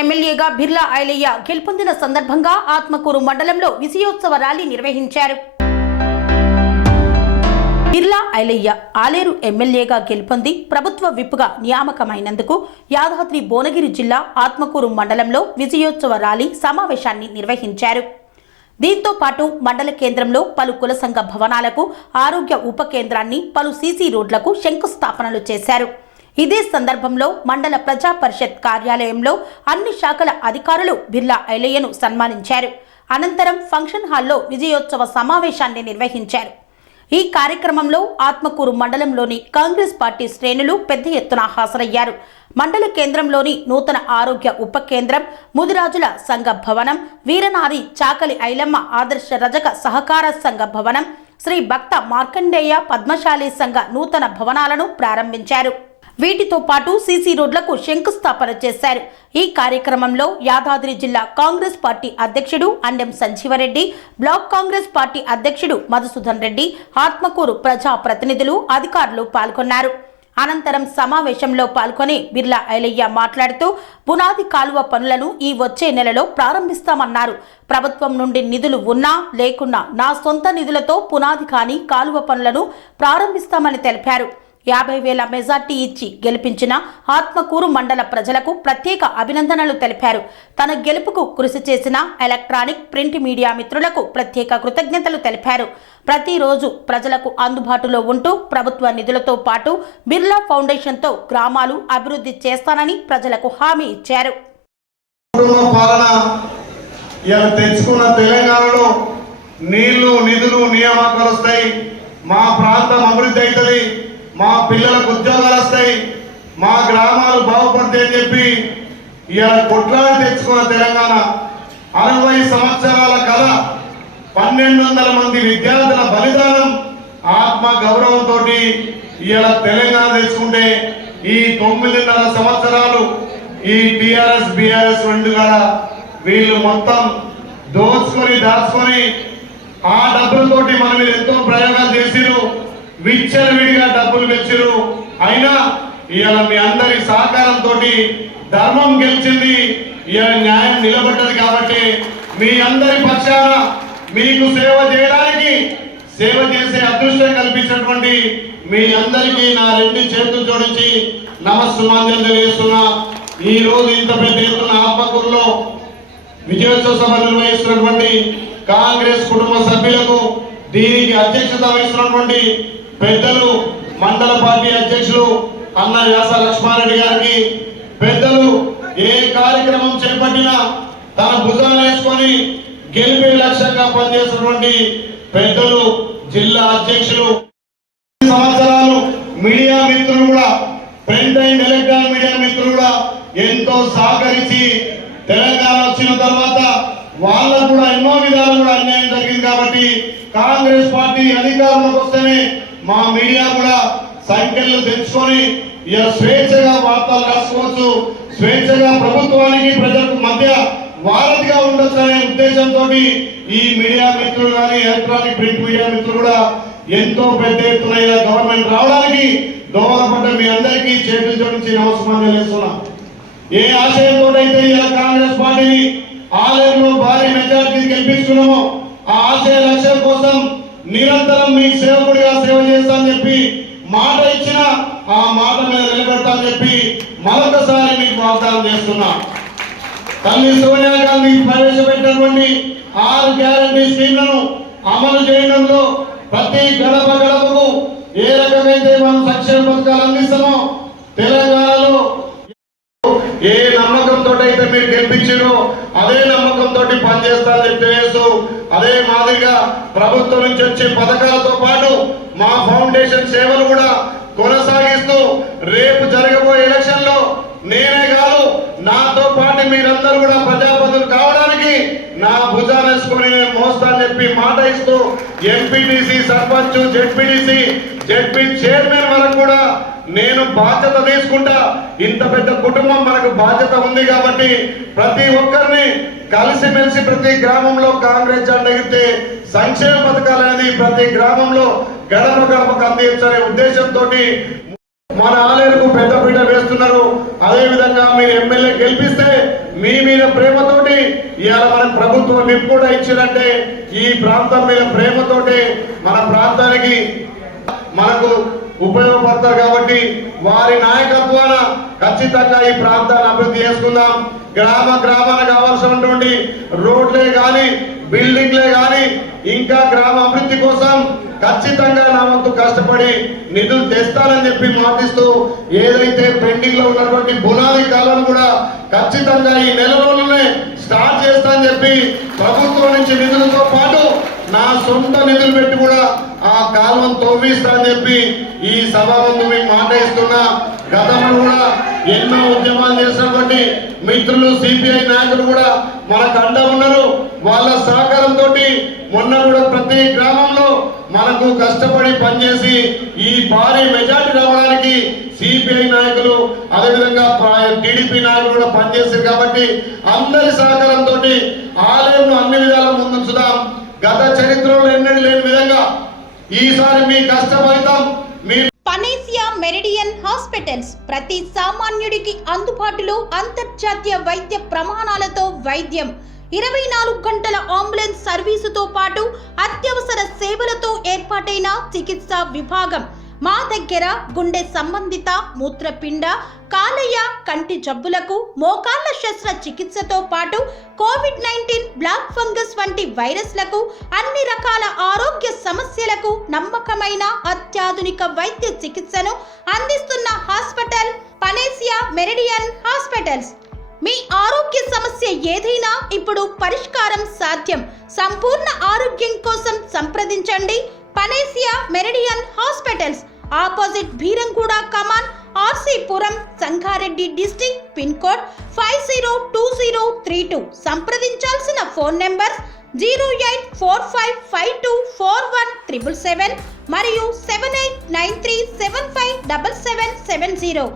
ఎమ్మెల్యేగా బిర్లా ఐలయ్య గెలుపొందిన సందర్భంగా ఆత్మకూరు మండలంలో విజయోత్సవ ర్యాలీ నిర్వహించారు. బిర్లా ఐలయ్య ఆలేరు ఎమ్మెల్యేగా గెలుపొంది ప్రభుత్వ విప్గా నియామకమైనందుకు యాదాద్రి భువనగిరి జిల్లా ఆత్మకూరు మండలంలో విజయోత్సవ ర్యాలీ సమావేశాన్ని నిర్వహించారు. దీంతో పాటు మండల కేంద్రంలో పలు కుల సంఘ భవనాలకు, ఆరోగ్య ఉప కేంద్రాన్ని, పలు సీసీ రోడ్లకు శంకుస్థాపనలు చేశారు. ఇదే సందర్భంలో మండల ప్రజా పరిషత్ కార్యాలయంలో అన్ని శాఖల అధికారులు బిర్లా ఐలయ్యను సన్మానించారు. అనంతరం ఫంక్షన్ హాల్లో విజయోత్సవ సమావేశాన్ని నిర్వహించారు. ఈ కార్యక్రమంలో ఆత్మకూరు మండలంలోని కాంగ్రెస్ పార్టీ శ్రేణులు పెద్ద ఎత్తున హాజరయ్యారు. మండల కేంద్రంలోని నూతన ఆరోగ్య ఉప కేంద్రం, ముదిరాజుల సంఘ భవనం, వీరనారి చాకలి ఐలమ్మ ఆదర్శ రజక సహకార సంఘ భవనం, శ్రీ భక్త మార్కండేయ పద్మశాలి సంఘ నూతన భవనాలను ప్రారంభించారు. వీటితో పాటు సీసీ రోడ్లకు శంకుస్థాపన చేశారు. ఈ కార్యక్రమంలో యాదాద్రి జిల్లా కాంగ్రెస్ పార్టీ అధ్యక్షుడు అండెం సంజీవరెడ్డి, బ్లాక్ కాంగ్రెస్ పార్టీ అధ్యక్షుడు మధుసూదన్ రెడ్డి, ఆత్మకూరు ప్రజా ప్రతినిధులు, అధికారులు పాల్గొన్నారు. అనంతరం సమావేశంలో పాల్గొని బిర్లా ఐలయ్య మాట్లాడుతూ పునాది కాలువ పనులను ఈ వచ్చే నెలలో ప్రారంభిస్తామన్నారు. ప్రభుత్వం నుండి నిధులు ఉన్నా లేకున్నా నా సొంత నిధులతో పునాది కాని కాలువ పనులను ప్రారంభిస్తామని తెలిపారు. 50,000 మెజార్టీ ఇచ్చి గెలిపించిన ఆత్మకూరు మండల ప్రజలకు ప్రత్యేక అభినందనలు తెలిపారు. తన గెలుపుకు కృషి చేసిన ఎలక్ట్రానిక్, ప్రింట్ మీడియా మిత్రులకు ప్రత్యేక కృతజ్ఞతలు తెలిపారు. ప్రతిరోజు ప్రజలకు అందుబాటులో ఉంటూ ప్రభుత్వ నిధులతో పాటు బిర్లా ఫౌండేషన్తో గ్రామాలు అభివృద్ధి చేస్తానని ప్రజలకు హామీ ఇచ్చారు. తెలంగాణలో నీళ్లు, నిధులు, నియామకాలు వస్తాయి, మా ప్రాంతం అభివృద్ధి అవుతుంది, మా పిల్లలకు ఉద్యోగాలు వస్తాయి, మా గ్రామాలు బాగుపడతాయి అని చెప్పి ఇలా కొట్లాడి తెచ్చుకున్న తెలంగాణ 60 సంవత్సరాల కథ, 1200 మంది విద్యార్థుల బలిదానం, ఆత్మ గౌరవంతో ఇలా తెలంగాణ తెచ్చుకుంటే ఈ 9.5 సంవత్సరాలు ఈ టిఆర్ఎస్ బిఆర్ఎస్ రెండు కదా వీళ్ళు మొత్తం దోచుకొని దాచుకొని ఆ డబ్బులతోటి మన మీద ఎంతో ప్రయోగాలు చేసిరు, విచ్చలవిడిగా డబ్బులు తెచ్చిరు. అయినా ఇవాళ మీ అందరి సహకారంతో ధర్మం గెలిచింది, ఇవాళ న్యాయం నిలబడ్డది. కాబట్టి మీ అందరి పక్షాన మీకు సేవ చేయడానికి, సేవ చేసే అదృష్టం కల్పించినటువంటి మీ అందరికీ నా 2 చేతులు జోడించి నమస్సుమాంజలు తెలియజేస్తున్నా. ఈ రోజు ఇంత పెద్ద ఎత్తున ఆత్మకూరులో విజయోత్సవ సభ నిర్వహిస్తున్నటువంటి కాంగ్రెస్ కుటుంబ సభ్యులకు, దీనికి అధ్యక్షత వహిస్తున్నటువంటి పెద్దలు మండల పార్టీ అధ్యక్షులు అన్న వ్యాస లక్ష్మారెడ్డి గారికి, పెద్దలు ఏ కార్యక్రమం చేపట్టినా తన భుజాలు వేసుకొని గెలిపే లక్ష్యంగా పనిచేస్తున్నటువంటి పెద్దలు జిల్లా అధ్యక్షులు, సంవత్సరాలు మీడియా మిత్రులు కూడా, ప్రింట్ అండ్ ఎలక్ట్రానిక్ మీడియా మిత్రులు కూడా ఎంతో సహకరించి తెలంగాణ వచ్చిన తర్వాత వాళ్ళకు కూడా ఎన్నో విధాలు కూడా అన్యాయం జరిగింది. కాబట్టి కాంగ్రెస్ పార్టీ అధికారంలోకి వస్తేనే మా మీడియా కూడా సంఖ్యలు తెచ్చుకొని స్వేచ్ఛగా వార్తలు రాసుకోవచ్చు, స్వేచ్ఛగా ప్రభుత్వానికి ప్రజలకు మధ్య వారధిగా ఉండొచ్చు అనే ఉద్దేశంతో ఈ మీడియా మిత్రులు కానీ ఎలక్ట్రానిక్ ప్రింట్ మీడియా మిత్రులు కూడా ఎంతో పెద్ద ఎత్తున గవర్నమెంట్ రావడానికి దోహదపడ్డ మీ అందరికీ చేతులు జోడించి నమస్కారం చేస్తున్నా. ఏ ఆశయంతో అయితే ఇలా కాంగ్రెస్ పార్టీని ఆలయంలో భారీ మెజార్టీ గెలిపించుకున్నామో ఆ ఆశయ లక్ష్యం కోసం నిరంతరం మీకు సేవకుడిగా సేవ చేస్తానని చెప్పి మాట ఇచ్చిన ఆ మాట మీద నిలబెడతానని చెప్పి మరొకసారి మీకు వాగ్దానం చేస్తున్నా. తల్లి సోనియా గాంధీ ప్రవేశపెట్టినటువంటి 6 గ్యారంటీ స్కీమ్లను అమలు చేయడంలో ప్రతి గడప గడపకు ఏ రకమైతే మనం సంక్షేమ పథకాలు అందిస్తామో తెలంగాణలో ఏ నమ్మకంతో అయితే మీరు గెలిపించారో అదే నమ్మకంతో పనిచేస్తారని తెలియజేస్తూ, అదే మాదిరిగా ప్రభుత్వం నుంచి వచ్చే పథకాలతో పాటు మా ఫౌండేషన్ సేవలు కూడా కొనసాగిస్తూ రేపు జరగబోయే ఎలక్షన్ లో నేనే కాదు నాతో పాటు మీరందరూ కూడా ప్రజాపతులు కావడానికి నా భుజాన్ని వేసుకొని నేను మోస్తానని చెప్పి మాట ఇస్తూ MPTC, sarpanch, ZPTC, ZP chairman వరకు కూడా నేను బాధ్యత తీసుకుంటా. ఇంత పెద్ద కుటుంబం మనకు బాధ్యత ఉంది కాబట్టి ప్రతి ఒక్కరిని కలిసిమెలిసి ప్రతి గ్రామంలో కాంగ్రెస్ జెండా ఎగిరితే సంక్షేమ పథకాలు అనేది ప్రతి గ్రామంలో గడప గడపకు అందించనే ఉద్దేశంతో మన ఆలయంకు పెద్దపీట వేస్తున్నారు. అదే విధంగా మీరు ఎమ్మెల్యే గెలిపిస్తే మీ మీద ప్రేమతోటి ఇవాళ మన ప్రభుత్వం విప్ కూడా ఇచ్చిందంటే ఈ ప్రాంతం మీద ప్రేమతోటి మన ప్రాంతానికి మనకు ఉపయోగపడతారు కాబట్టి వారి నాయకత్వాన ఖచ్చితంగా ఈ ప్రాంతాన్ని అభివృద్ధి చేసుకుందాం. గ్రామాన కావాల్సినటువంటి రోడ్లే కానీ బిల్డింగ్లే కానీ ఇంకా గ్రామ అభివృద్ధి కోసం ఖచ్చితంగా నా వంతు కష్టపడి నిధులు తెస్తానని చెప్పి మాటిస్తూ ఏదైతే పెండింగ్ లో ఉన్నటువంటి బునాది కాలం కూడా ఖచ్చితంగా ఈ నెల రోజులనే స్టార్ట్ చేస్తానని చెప్పి ప్రభుత్వం నుంచి నిధులతో పాటు నా సొంత నిధులు పెట్టి కూడా ఆ కాలువను తవ్విస్తానని చెప్పి ఈ సభ ముందు మీకు మాట ఇస్తున్నా. గతంలో కూడా ఎన్నో ఉద్యమాలు చేసినటువంటి మిత్రులు సిపిఐ నాయకులు కూడా మనకు అండ ఉన్నారు. వాళ్ళ సహకారంతో మొన్న కూడా ప్రతి గ్రామంలో మనకు కష్టపడి పనిచేసి ఈ భారీ మెజార్టీ రావడానికి సిపిఐ నాయకులు అదేవిధంగా టీడీపీ నాయకులు కూడా పనిచేశారు. కాబట్టి అందరి సహకారంతో ఆలయంను అన్ని విధాల ముందుంచుదాం. గత చరిత్రలో ఎన్నడూ లేని విధంగా ఈసారి మీ కష్ట ఫలితం మీ పనేసియా మెరిడియన్ హాస్పిటల్స్ ప్రతి సామాన్యుడికి అందుబాటులో అంతర్జాతీయ వైద్య ప్రమాణాలతో వైద్యం, 24 గంటల అంబులెన్స్ సర్వీసుతో పాటు అత్యవసర సేవలతో ఏర్పాటైన చికిత్సా విభాగం. మా దగ్గర గుండె సంబంధిత, మూత్రపిండ, కాలేయ, కంటి జబ్బులకు, మోకాళ్ల శస్త్ర చికిత్సతో పాటు కోవిడ్-19, బ్లాక్ ఫంగస్ వంటి వైరస్లకు, అన్ని రకాల ఆరోగ్య సమస్యలకు నమ్మకమైన అత్యాధునిక వైద్య చికిత్సను అందిస్తున్న హాస్పిటల్ పనేసియా మెరిడియన్ హాస్పిటల్స్. మీ ఆరోగ్య సమస్య ఏదైనా ఇప్పుడు పరిష్కారం సాధ్యం. సంపూర్ణ ఆరోగ్యం కోసం సంప్రదించండి panacea meridian hospitals, opposite Beeramguda కమాన్, RC Puram, Sangareddy district, pin code 502032. సంప్రదించాల్సిన ఫోన్ నెంబర్ 0845524177 మరియు 7893757770.